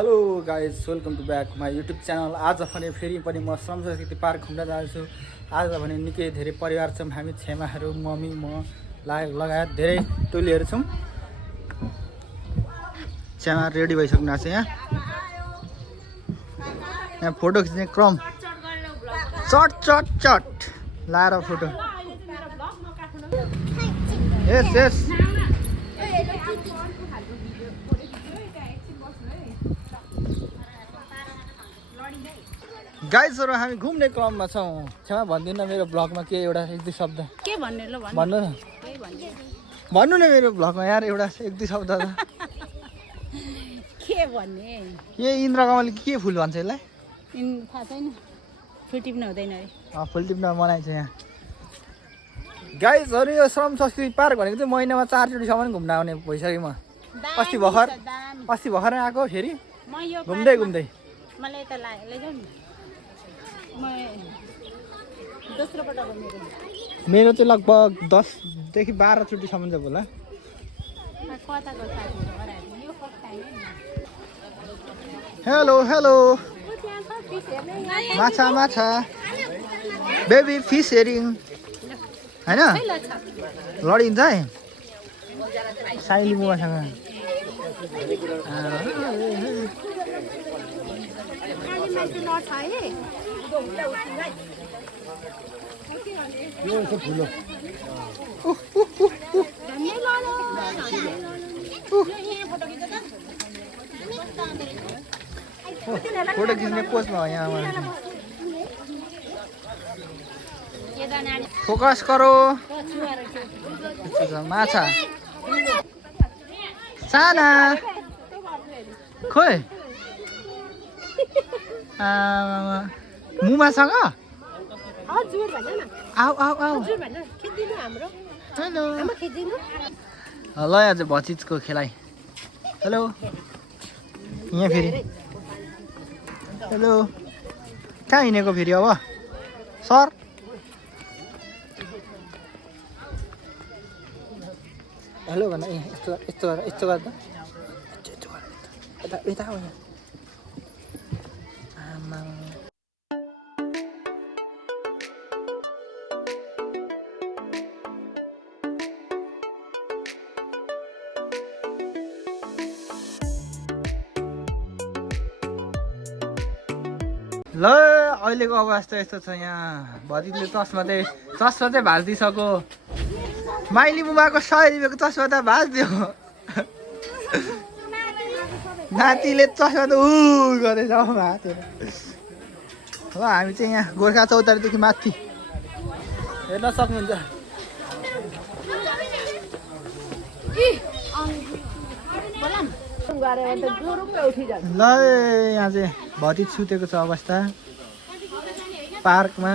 Hello guys welcome to back my YouTube channel. आज भने फेरि पनि म संस्कृति पार्क घुम्न जान्छु। आज भने निकै धेरै परिवार छौँ हामी, छेमाहरू, मम्मी, म लगायत धेरै टोलीहरू छौँ। छेमा रेडी भइसक्नु भएको छ। यहाँ फोटो खिच्ने क्रम चट चट चट लाएर फोटो। यस यस गाइजहरु हामी घुम्ने क्रममा छौँ। छेमा भन्दिनँ मेरो ब्लगमा के एउटा एक दुई शब्द के भन्ने ल भन्नु न, भन्नु न मेरो ब्लगमा यार एउटा एक दुई शब्द त के भन्ने। के इन्द्रकमलले के फुल भन्छ यसलाई? थाहा छैन, फुल टिप्न हुँदैन अरे। फुल टिप्न मनाइ छ यहाँ। गाइजहरु यो श्रम संस्कृति पार्क भनेको चाहिँ महिनामा 4 चोटिसम्म घुम्न आउने भइसक्यो। म अस्ति भर्खर आएको फेरि घुम्दै घुम्दै। मलाई त लैजाऊ नि, म दोस्रो पटक हो मेरो चाहिँ लगभग 10 देखि 12 चोटिसम्म चाहिँ होला। कताको साथीहरु गराएको यो टाइम। हेलो हेलो माछा माछा बेबी फिस हेरिङ हैन, लडिन्छ है साइली बुवासँग। फोटो खिच्ने पोजमा हो यहाँ। फोकस करो। माछा साना खोइ मुमासँग आऊ आऊ आऊ। हेलो ल आज भचिजको खेलाइ। हेलो यहाँ फेरि हेलो कहाँ हिँडेको फेरि अब सर? हेलो भन यस्तो यस्तो गर यस्तो गर्दा यता यता हो यहाँ। आमा ल अहिलेको अवस्था यस्तो छ यहाँ। भतिजले चस्मा चाहिँ भाँचिदिइसक्यो। माइली बुबाको 100 रुपियाँको चस्मा त भाँचिदियो। नातिले चस्मा त गर्दैछ हातेर। हो हामी चाहिँ यहाँ गोर्खा चौतारीदेखि माथि हेर्न सक्नुहुन्छ। ल यहाँ चाहिँ भतिज सुतेको छ अवस्था पार्कमा।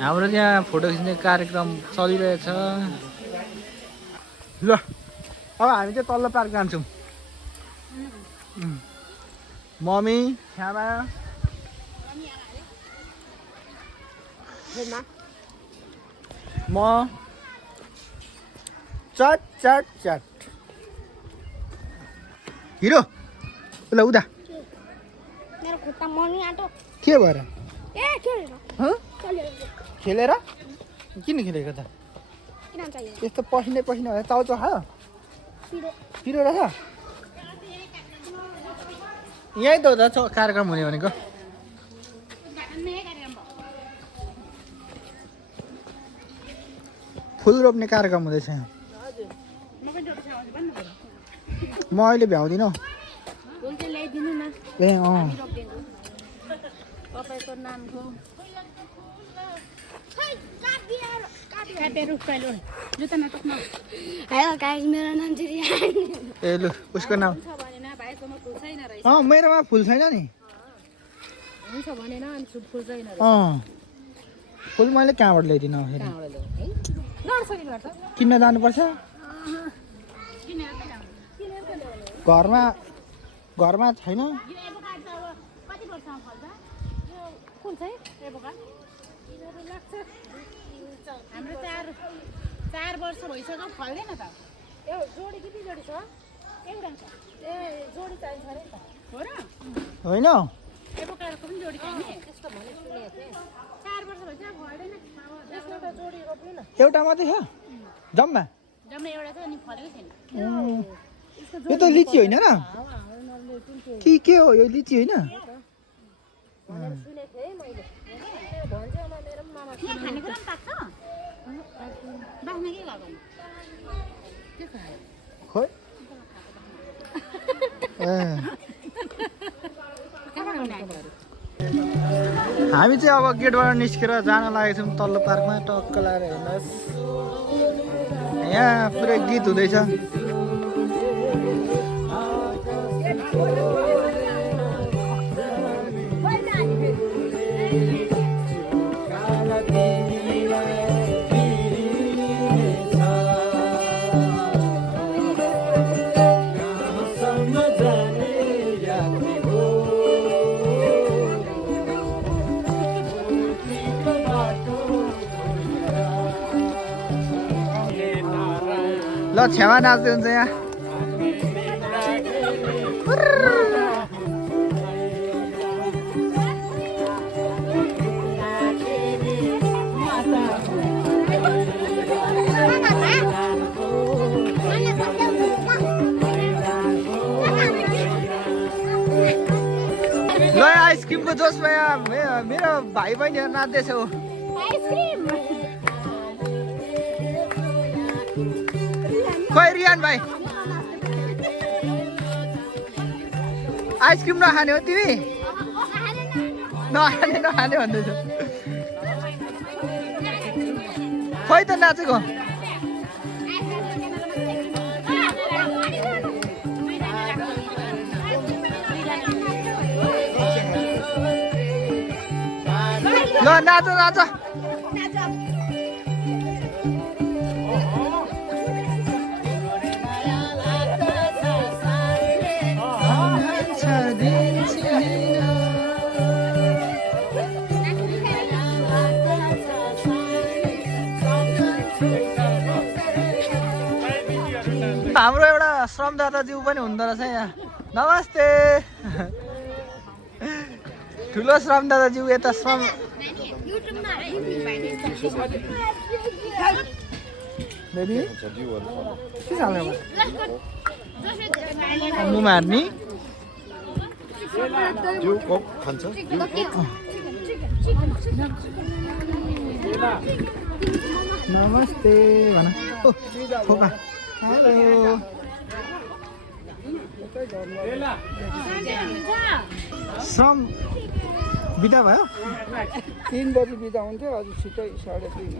हाम्रो यहाँ फोटो खिच्ने कार्यक्रम चलिरहेछ। ल अब हामी चाहिँ तल्लो पार्क जान्छौँ। मम्मी छ्यामा म चट चट चट हिरो ल उदा मेरो खुट्टा मर्नी आँटो। के भएर? खेलेर खेलेर किन खेलेको त? किन चाहियो यस्तो पसिनै पसिना भएर चाउचाउ खायो? पिरो रहेछ? यहीँ त हो त कार्यक्रम हुने भनेको। फुल रोप्ने कार्यक्रम हुँदैछ यहाँ। म अहिले भ्याउँदिनँ। ए अँ मेरो नाम चाहिँ ए लु उसको नाम मेरोमा फुल छैन नि। फुल मैले कहाँबाट ल्याइदिनु फेरि? किन्न जानुपर्छ घरमा छैन। हाम्रो 4 वर्ष भइसक्यो फल्दैन त। यो जोडी कति जोडी छ? होइन एभोकाडोको पनि जोडी चाहिने एउटा मात्रै छ जम्मा जम्मा एउटा छ अनि फलेको छैन यो त लिची होइन र के हो यो लिची होइन यहाँ खानेकुरा पनि पाक्छ बाख्ने के लगाउनु के खायो खोइ हामी चाहिँ अब गेटबाट निस्केर जान लागेको छौँ तल्लो पार्कमा टक्क लगाएर हेर्नुहोस् यहाँ पुरै गीत हुँदैछ ल छेवा नाच्दै हुन्छ यहाँ ल आइसक्रिमको जोसमा यहाँ मेरो भाइ बहिनीहरू नाच्दैछौ खोइ रियान भाइ आइसक्रिम नखाने हो तिमी नखाने भन्दैछ खोइ त नाचेको ल नाच नाच हाम्रो एउटा श्रमदाताज्यू पनि हुँदो रहेछ यहाँ नमस्ते ठुलो श्रमदाताज्यू यता श्रम बेबी के छ मार्ने नमस्ते भन खोपा हेलो श्रम बिदा भयो 3 बजी बिदा हुन्थ्यो अझ छिटै 3:30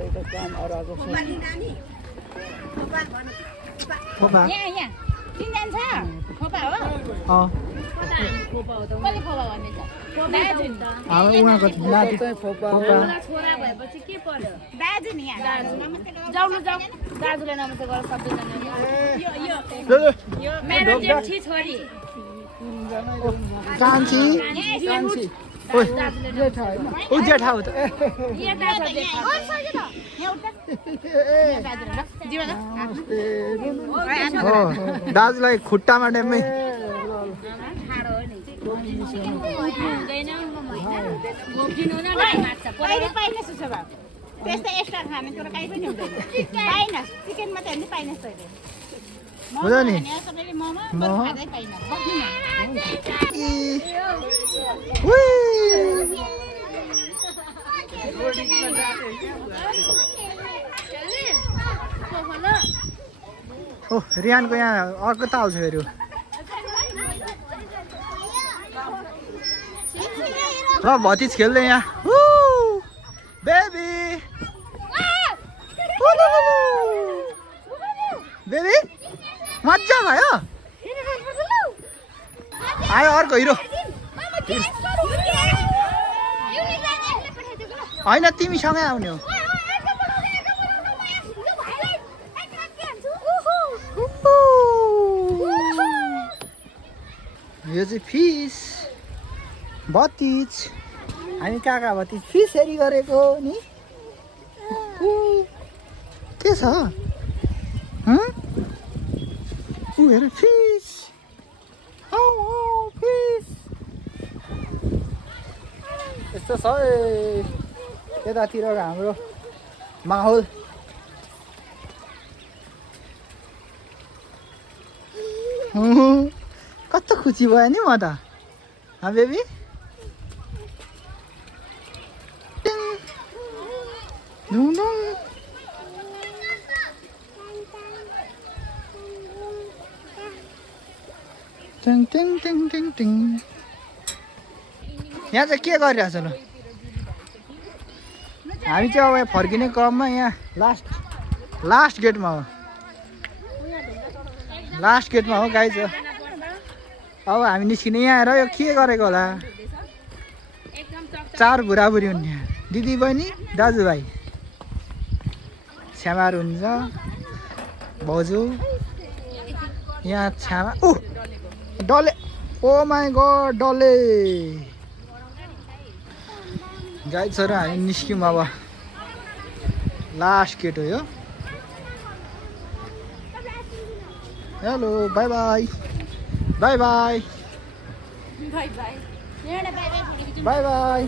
एउटा काम अराको छ खोपा यहाँ किन जान्छ खोपा हो खोपा हो त कसले खोपा भन्दैछ दाजु नि त उहाँको नाति चाहिँ फोपा छोरा भएपछि के पर्यो दाजु नि यहाँ जाऊ दाजुलाई नमस्ते गर सबैजना यो मेरो जेठी छोरी कान्छी ओइ ओ जेठा हो त हो दाजुलाई खुट्टामा डेम्मै त्यस्तै एक्स्ट्रा खाने कुरो काहीँ पनि हुँदैन पाइनस् चिकन मात्रै नि पाइनस् तैँले हुन्छ नि सबैले मोमो खाँदै पाइनस् ओ रियानको यहाँ अर्को ताल छ फेरि ल भतिज खेल्दै यहाँ बेबी बेबी मजा भयो आयो अर्को हिरो होइन तिमीसँगै आउने हो यो चाहिँ फिस भतिज हामी काका भतिज फिस हेरी गरेको नि के छ हेर फिस फिस यस्तो छ यतातिर हाम्रो माहौल कस्तो खुसी भयो नि म त बेबी यहाँ चाहिँ के गरिरहेछ ल हामी चाहिँ अब फर्किने क्रममा यहाँ लास्ट गेटमा हो गाइज अब हामी निस्किने यहाँ आएर यो के गरेको होला 4 बुढाबुढी हुन् यहाँ दिदी बहिनी दाजुभाइ छ्यामाहरू हुन्छ भाउजू यहाँ छ्यामा डल्ले ओ माई गड डल्ले गाइजहरू हामी निस्क्यौँ अब लास्ट गेट हो यो hello by by by by by by